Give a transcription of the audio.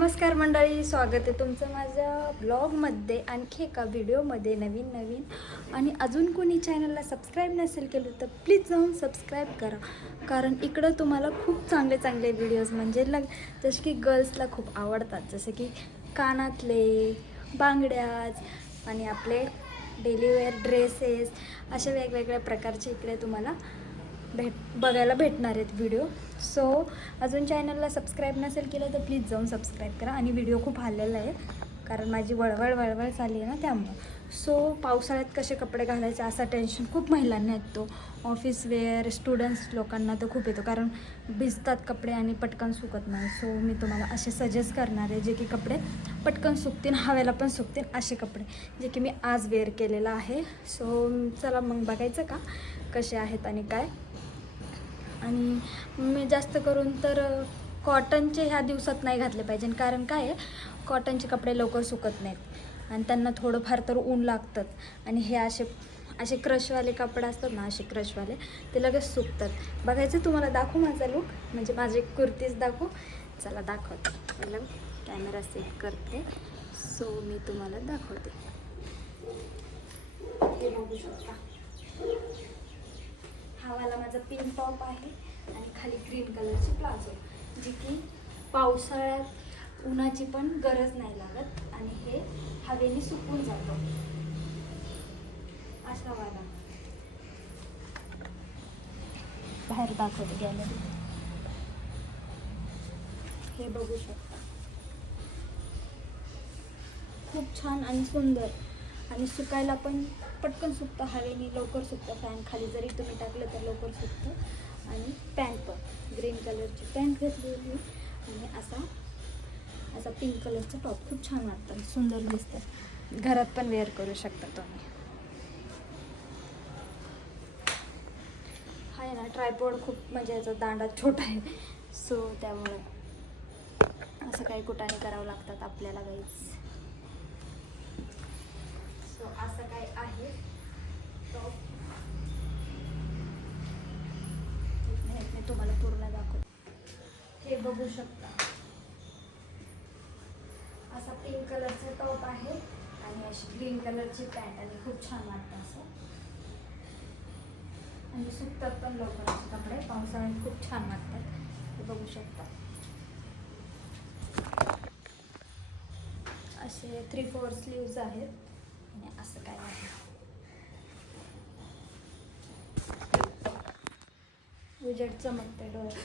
नमस्कार मंडळी, स्वागत आहे तुमचं माझ्या ब्लॉगमध्ये, आणखी एका व्हिडिओमध्ये नवीन आणि अजून कोणी चॅनलला सबस्क्राईब नसेल केलं तर प्लीज जाऊन सबस्क्राईब करा. कारण इकडं तुम्हाला खूप चांगले व्हिडिओज म्हणजे जसे की गर्ल्सला खूप आवडतात, जसे की कानातले, बांगड्याज आणि आपले डेलीवेअर ड्रेसेस, अशा वेगवेगळ्या प्रकारचे इकडे तुम्हाला बघायला भेटणार आहेत व्हिडिओ. सो अजून चॅनलला सबस्क्राईब नसेल केलं तर प्लीज जाऊन सबस्क्राईब करा. आणि व्हिडिओ खूप आलेला आहे कारण माझी वळवळ चालली आहे ना, त्यामुळं. सो पावसाळ्यात कसे कपडे घालायचे असा टेन्शन खूप महिलांना येतो. ऑफिस वेअर स्टुडंट्स लोकांना तर खूप येतो, कारण भिजतात कपडे आणि पटकन सुकत नाही. सो मी तुम्हाला असे सजेस्ट करणार आहे जे की कपडे पटकन सुकतील, हवेला पण सुकतील असे कपडे, जे की मी आज वेअर केलेलं आहे. सो चला मग बघायचं का कसे आहेत आणि काय. आणि मी जास्त करून तर कॉटनचे ह्या दिवसात नाही घातले पाहिजे, कारण काय आहे, कॉटनचे कपडे लवकर सुकत नाहीत आणि त्यांना थोडंफार तर ऊन लागतात. आणि हे असे क्रशवाले कपडे असतात ना, असे क्रशवाले ते लगेच सुकतात. बघायचं तुम्हाला दाखवू माझा लुक, म्हणजे माझे कुर्तीज दाखवू. चला दाखवते, पहिलं कॅमेरा सेट करते. सो मी तुम्हाला दाखवते. हे बघू शकता, हा वाला माझा पिंक टॉप आहे आणि खाली ग्रीन कलरची प्लाझो, जी की पावसाळ्यात उन्हाची पण गरज नाही लागत आणि हे हवेने सुकून जातो. असा वाला बाहेर दाखवते गॅलरी. हे बघू शकता, खूप छान आणि सुंदर, आणि सुकायला पण पटकन सुकतं, हवेने लवकर सुकतं. फॅन खाली जरी तुम्ही टाकलं तर लवकर सुकतं. आणि पॅन्ट पण ग्रीन कलरची पॅन्ट घेतलेली आणि असा पिंक कलरचा टॉप, खूप छान वाटतं, सुंदर दिसतं. घरात पण वेअर करू शकता तुम्ही. हा आहे ना ट्रायपॉड, खूप म्हणजे याचा दांडा छोटा आहे. सो त्यामुळे असं काही कुटाने करावं लागतात आपल्याला गाईज. सो असं काय आहे टॉप. मी तुम्हाला पूर्ण दाखवते. हे बघू शकता, असा पिंक कलरचा टॉप आहे आणि अशी ग्रीन कलरची पॅन्ट, आणि खूप छान वाटतं असं. आणि सुकतात पण लवकर असे कपडे, पावसाळ्यात खूप छान वाटतात. हे बघू शकता, असे 3/4 स्लीव्ज आहेत आणि असं काय आहे. उजेड चमकते डोळ्यात.